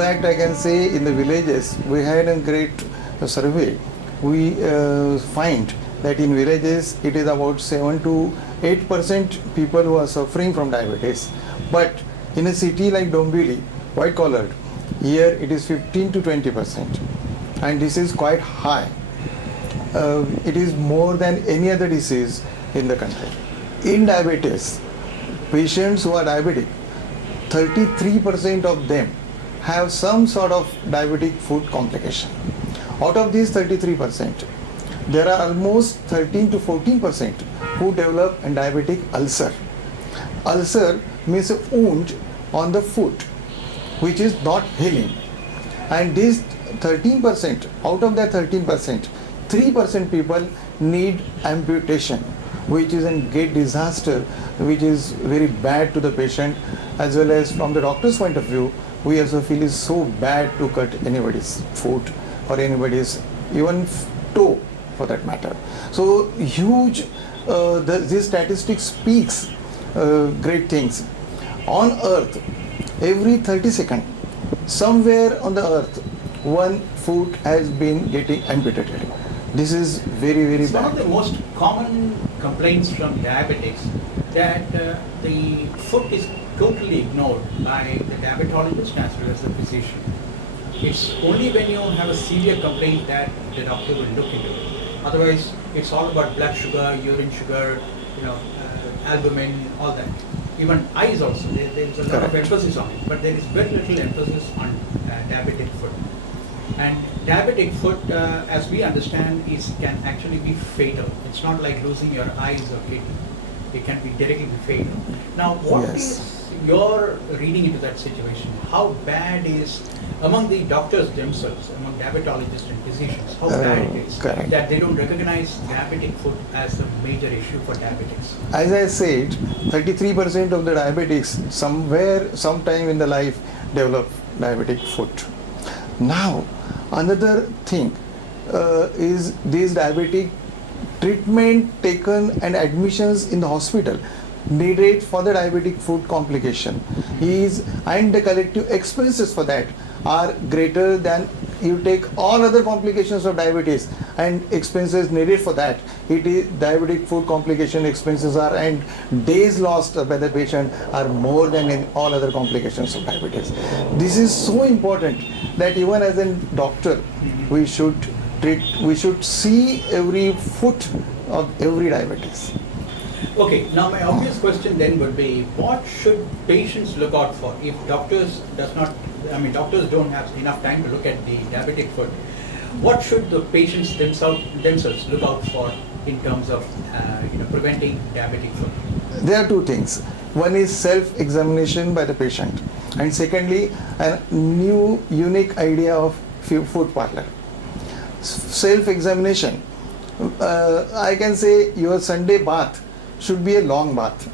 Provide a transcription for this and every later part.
fact, I can say in the villages, we had a great survey. We find that in villages it is about 7 to 8% people who are suffering from diabetes. But in a city like Dombivli, white collared, here it is 15 to 20%. And this is quite high. It is more than any other disease in the country. In diabetes, patients who are diabetic, 33% of them have some sort of diabetic foot complication. Out of these 33%, there are almost 13 to 14% who develop a diabetic ulcer. Ulcer means a wound on the foot which is not healing. And these 13%, out of that 13%, 3% people need amputation, which is a great disaster, which is very bad to the patient, as well as from the doctor's point of view, we also feel it's so bad to cut anybody's foot or anybody's even toe for that matter. So huge, this statistic speaks great things. On earth, every 30 seconds, somewhere on the earth, one foot has been getting amputated. This is very, very it's bad. One of the most common complaints from diabetics that the foot is totally ignored by the diabetologist as well as the physician. It's only when you have a severe complaint that the doctor will look into it. Otherwise, it's all about blood sugar, urine sugar, albumin, all that. Even eyes also, there's a lot of emphasis on it, but there is very little emphasis on diabetic foot. And diabetic foot, as we understand, can actually be fatal. It's not like losing your eyes or kidney. It can be directly fatal. Now, what is your reading into that situation? How bad is, among the doctors themselves, among diabetologists and physicians, how bad it is that they don't recognize diabetic foot as a major issue for diabetics? As I said, 33% of the diabetics sometime in the life develop diabetic foot. Now, another thing is these diabetic treatment taken and admissions in the hospital needed for the diabetic foot complication and the collective expenses for that are greater than you take all other complications of diabetes and expenses needed for that. It is diabetic foot complication expenses are and days lost by the patient are more than in all other complications of diabetes. This is so important that even as a doctor, we should see every foot of every diabetes. Okay, now my obvious question then would be, what should patients look out for if doctors don't have enough time to look at the diabetic foot? What should the patients themselves look out for in terms of preventing diabetic foot? There are two things. One is self-examination by the patient, and secondly, a new unique idea of foot parlor. Self-examination, I can say your Sunday bath should be a long bath,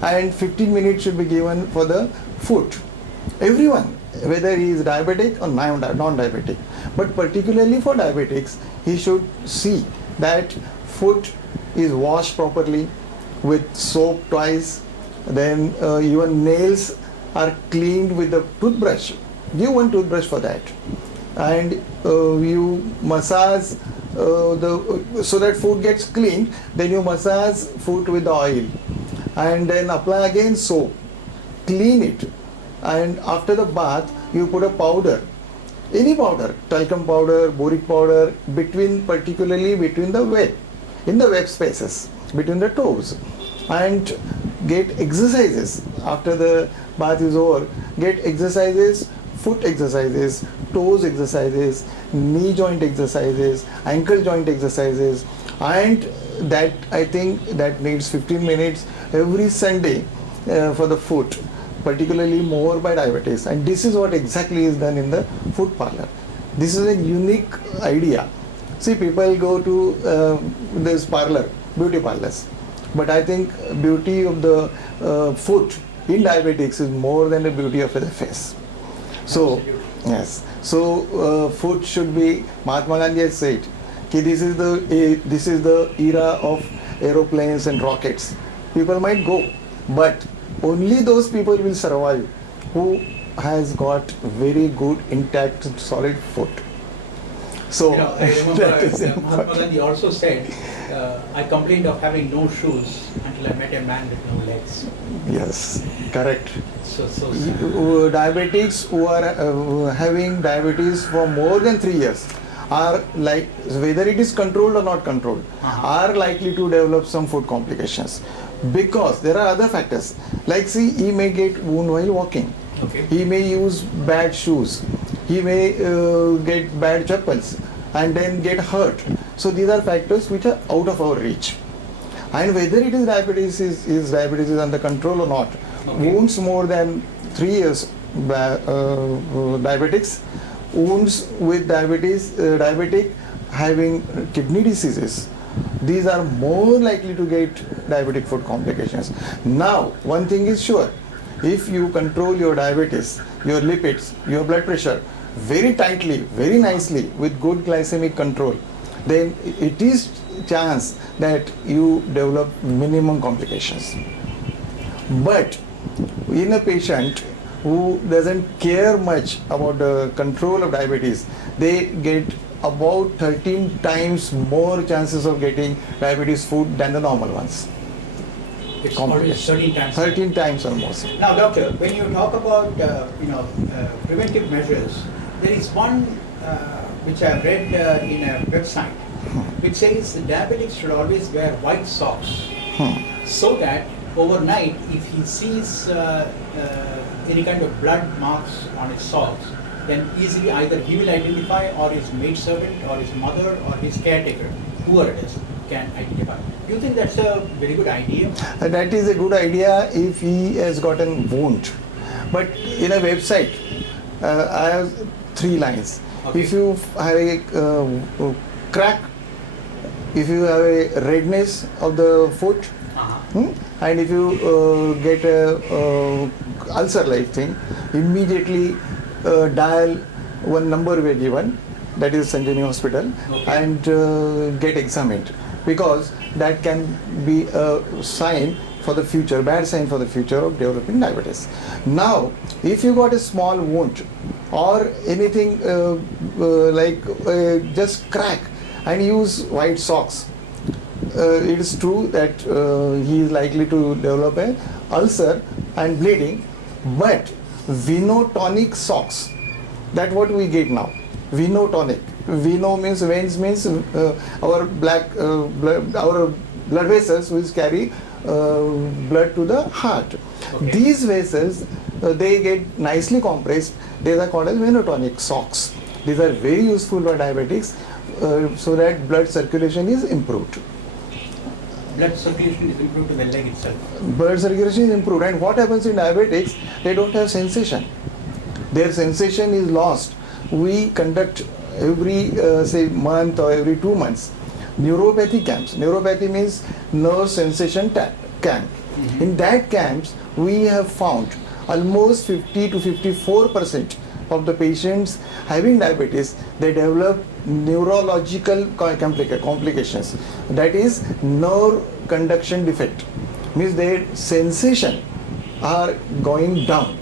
and 15 minutes should be given for the foot. Everyone, whether he is diabetic or non-diabetic, but particularly for diabetics, he should see that foot is washed properly with soap twice, then your nails are cleaned with the toothbrush. Give one toothbrush for that, and you massage so that foot gets cleaned. Then you massage foot with the oil, and then apply again soap, clean it, and after the bath you put a powder, any powder, talcum powder, boric powder, particularly between the web spaces between the toes, and get exercises after the bath is over. Get exercises, foot exercises, toes exercises, knee joint exercises, ankle joint exercises, and that I think that needs 15 minutes every Sunday for the foot, particularly more by diabetes. And this is what exactly is done in the foot parlor. This is a unique idea. See, people go to this parlor, beauty parlors, but I think beauty of the foot in diabetics is more than the beauty of the face. So, absolutely. Yes. So, foot should be, Mahatma Gandhi has said, this is the era of aeroplanes and rockets. People might go, but only those people will survive who has got very good intact solid foot. So I remember that is Mahatma important. Gandhi also said, I complained of having no shoes until I met a man with no legs. Yes, correct. So Diabetics who are having diabetes for more than 3 years are like, whether it is controlled or not controlled, are likely to develop some foot complications, because there are other factors. Like, see, he may get wound while walking. Okay. He may use bad shoes. He may get bad chappals and then get hurt. So these are factors which are out of our reach. And whether it is diabetes is diabetes is under control or not, wounds more than 3 years diabetics, wounds with diabetes, diabetic having kidney diseases, these are more likely to get diabetic foot complications. Now, one thing is sure, if you control your diabetes, your lipids, your blood pressure very tightly, very nicely with good glycemic control, then it is chance that you develop minimum complications. But in a patient who doesn't care much about the control of diabetes, they get about 13 times more chances of getting diabetes foot than the normal ones. it's always 13 times. 13 times almost. Now, doctor, when you talk about preventive measures, there is one which I have read in a website which says diabetics should always wear white socks so that overnight, if he sees any kind of blood marks on his socks, then easily either he will identify, or his maidservant or his mother or his caretaker, whoever it is, can identify. Do you think that's a very good idea? That is a good idea if he has gotten wound. But in a website, I have 3 lines. Okay. If you have a crack, if you have a redness of the foot, and if you get a ulcer-like thing, immediately dial one number we are given, that is Sanjani Hospital, and get examined, because that can be a sign for the future, bad sign for the future of developing diabetes. Now, if you got a small wound or anything like just crack and use white socks, it is true that he is likely to develop a ulcer and bleeding, but venotonic socks, that what we get now. Venotonic. Veno means veins, means our our blood vessels which carry blood to the heart. Okay. These vessels they get nicely compressed. These are called as venotonic socks. These are very useful for diabetics, so that blood circulation is improved. Blood circulation is improved to the leg itself. Blood circulation is improved, and what happens in diabetics, they don't have sensation. Their sensation is lost. We conduct every say month or every 2 months neuropathy camps. Neuropathy means nerve sensation camp. In that camps, we have found almost 50 to 54% of the patients having diabetes, they develop neurological complications. That is nerve conduction defect. Means their sensation are going down.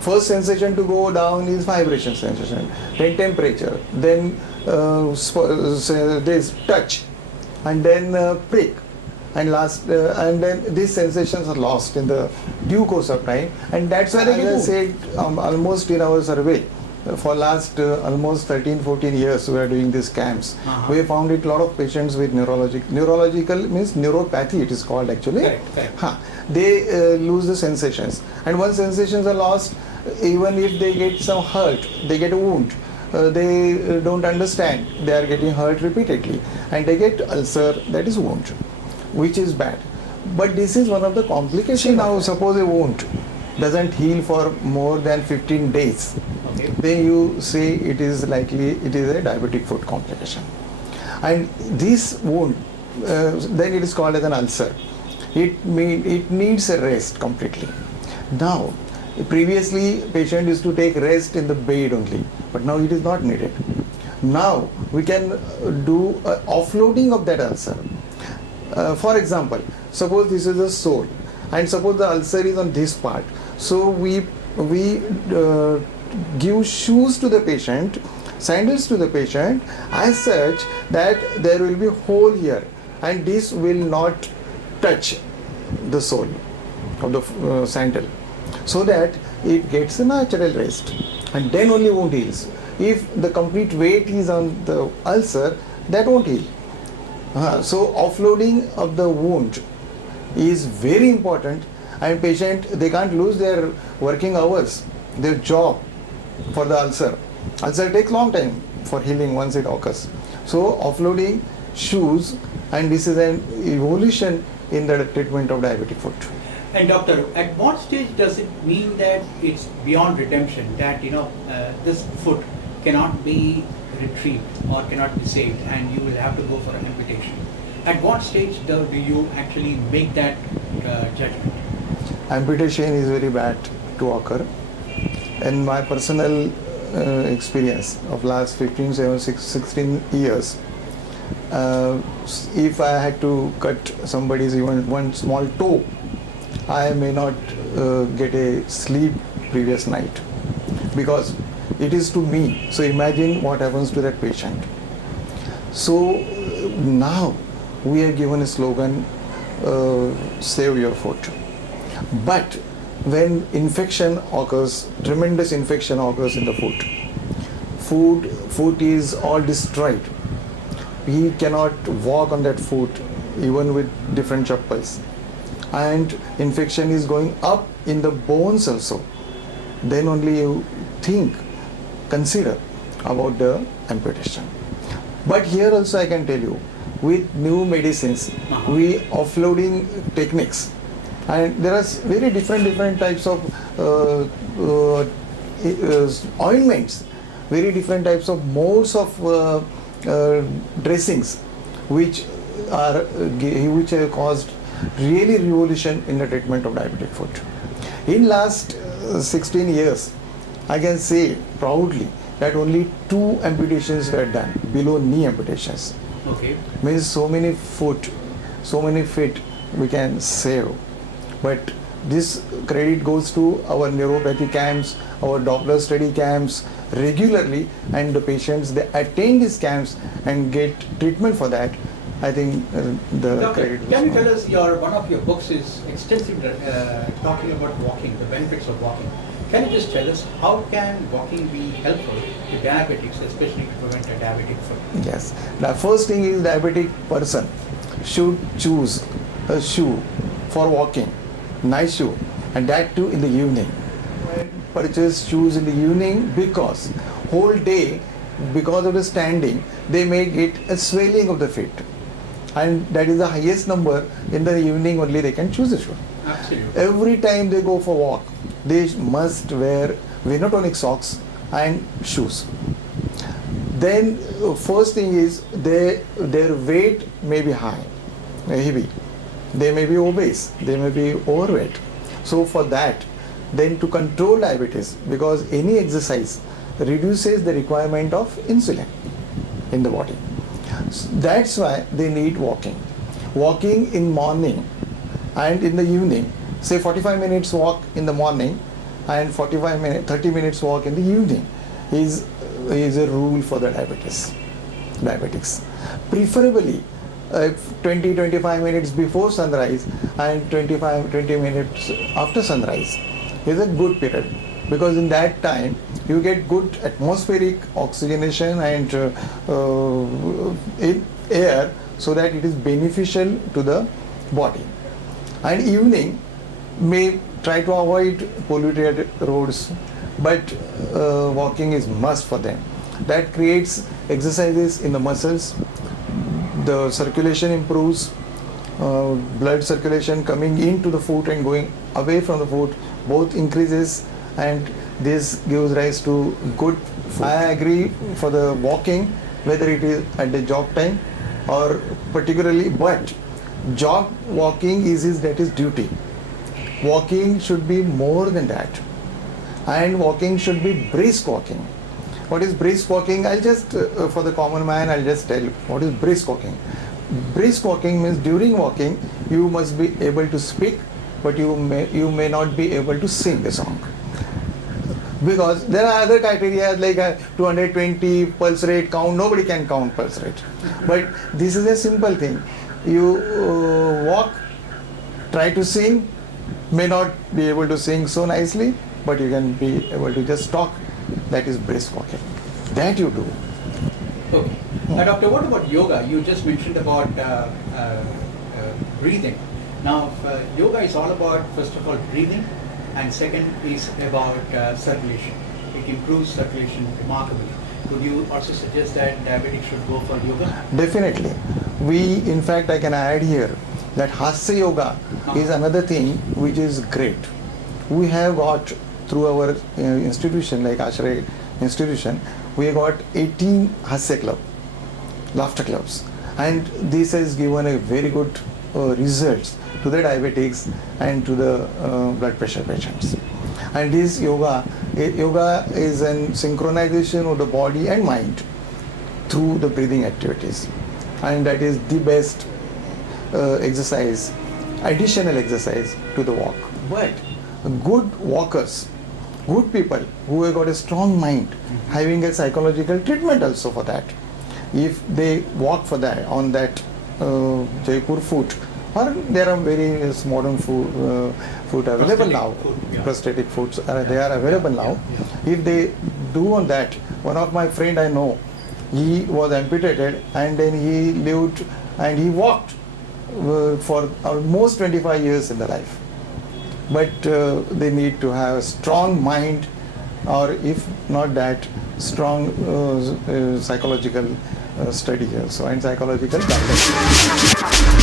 First sensation to go down is vibration sensation, then temperature, then this touch, and then prick, and and then these sensations are lost in the due course of time, and that's why, as I said, almost in our survey, for last almost 13-14 years we are doing these camps. We have found it a lot of patients with neurological means neuropathy, it is called actually. Correct. They lose the sensations, and once sensations are lost, even if they get some hurt, they get a wound, they don't understand, they are getting hurt repeatedly, and they get ulcer, that is wound, which is bad. But this is one of the complications. Now suppose a wound doesn't heal for more than 15 days, then you say it is likely it is a diabetic foot complication, and this wound then it is called as an ulcer. It needs a rest completely. Now, previously patient used to take rest in the bed only, but now it is not needed. Now we can do offloading of that ulcer. For example, suppose this is a sole, and suppose the ulcer is on this part, so we we give shoes to the patient, sandals to the patient, as such that there will be a hole here, and this will not touch the sole of the sandal, so that it gets a natural rest, and then only wound heals. If the complete weight is on the ulcer, that won't heal. So offloading of the wound is very important, and patient, they can't lose their working hours, their job for the ulcer. Ulcer takes long time for healing once it occurs. So offloading shoes, and this is an evolution in the treatment of diabetic foot. And doctor, at what stage does it mean that it's beyond redemption, that this foot cannot be retrieved or cannot be saved and you will have to go for an amputation? At what stage do you actually make that judgment? Amputation is very bad to occur. In my personal experience of last 15, 16 years, if I had to cut somebody's even one small toe, I may not get a sleep previous night, because it is to me. So imagine what happens to that patient. So now we have given a slogan, save your foot. But when infection occurs, tremendous infection occurs in the foot is all destroyed. He cannot walk on that foot even with different chappals, and infection is going up in the bones also. Then only you consider about the amputation. But here also I can tell you, with new medicines, we offloading techniques, and there are very different types of ointments, very different types of modes of dressings, which have caused really revolution in the treatment of diabetic foot. In last 16 years, I can say proudly that only 2 amputations were done, below knee amputations. Okay. Means so many feet we can save. But this credit goes to our neuropathy camps, our Doppler study camps regularly, and the patients, they attend these camps and get treatment for that. I think the Doctor, credit. can you tell us, one of your books is extensive talking about walking, the benefits of walking. Can you just tell us how can walking be helpful to diabetics, especially to prevent a diabetic foot? Yes. The first thing is, diabetic person should choose a shoe for walking, nice shoe, and that too in the evening. Purchase shoes in the evening, because whole day, because of the standing, they may get a swelling of the feet, and that is the highest number. In the evening only they can choose a shoe. Absolutely. Every time they go for walk, they must wear venotonic socks and shoes. Then first thing is, their weight may be high, heavy. They may be obese, they may be overweight. So for that, then to control diabetes, because any exercise reduces the requirement of insulin in the body. That's why they need walking. Walking in morning and in the evening, say 45 minutes walk in the morning and 30 minutes walk in the evening is a rule for the diabetics. Preferably 20-25 minutes before sunrise and 20 minutes after sunrise is a good period, because in that time you get good atmospheric oxygenation and in air, so that it is beneficial to the body. And evening may try to avoid polluted roads, but walking is must for them. That creates exercises in the muscles, the circulation improves, blood circulation coming into the foot and going away from the foot both increases, and this gives rise to good foot. I agree for the walking, whether it is at the job time or particularly, but job walking is that is duty. Walking should be more than that, and walking should be brisk walking. What is brisk walking? I'll just, for the common man, I'll just tell what is brisk walking. Brisk walking means during walking you must be able to speak, but you may not be able to sing a song. because there are other criteria like 220 pulse rate count. Nobody can count pulse rate, but this is a simple thing. You walk, try to sing, may not be able to sing so nicely, but you can be able to just talk. That is brisk walking. That you do. Okay. Now, doctor, what about yoga? You just mentioned about breathing. Now, yoga is all about, first of all, breathing, and second is about circulation. It improves circulation remarkably. Could you also suggest that diabetics should go for yoga? Definitely. In fact, I can add here that Hasya Yoga is another thing which is great. We have got through our institution, like Ashray institution, we have got 18 Hasya Club, laughter clubs, and this has given a very good results to the diabetics and to the blood pressure patients. And this yoga is a synchronization of the body and mind through the breathing activities, and that is the best exercise, additional exercise to the walk. But good walkers, good people who have got a strong mind, having a psychological treatment also for that. If they walk for that on that Jaipur foot, or there are various modern foot available now. Prosthetic foots they are available now. If they do on that, one of my friend I know, he was amputated and then he lived and he walked for almost 25 years in the life. But they need to have a strong mind, or if not that, strong psychological study also and psychological guidance.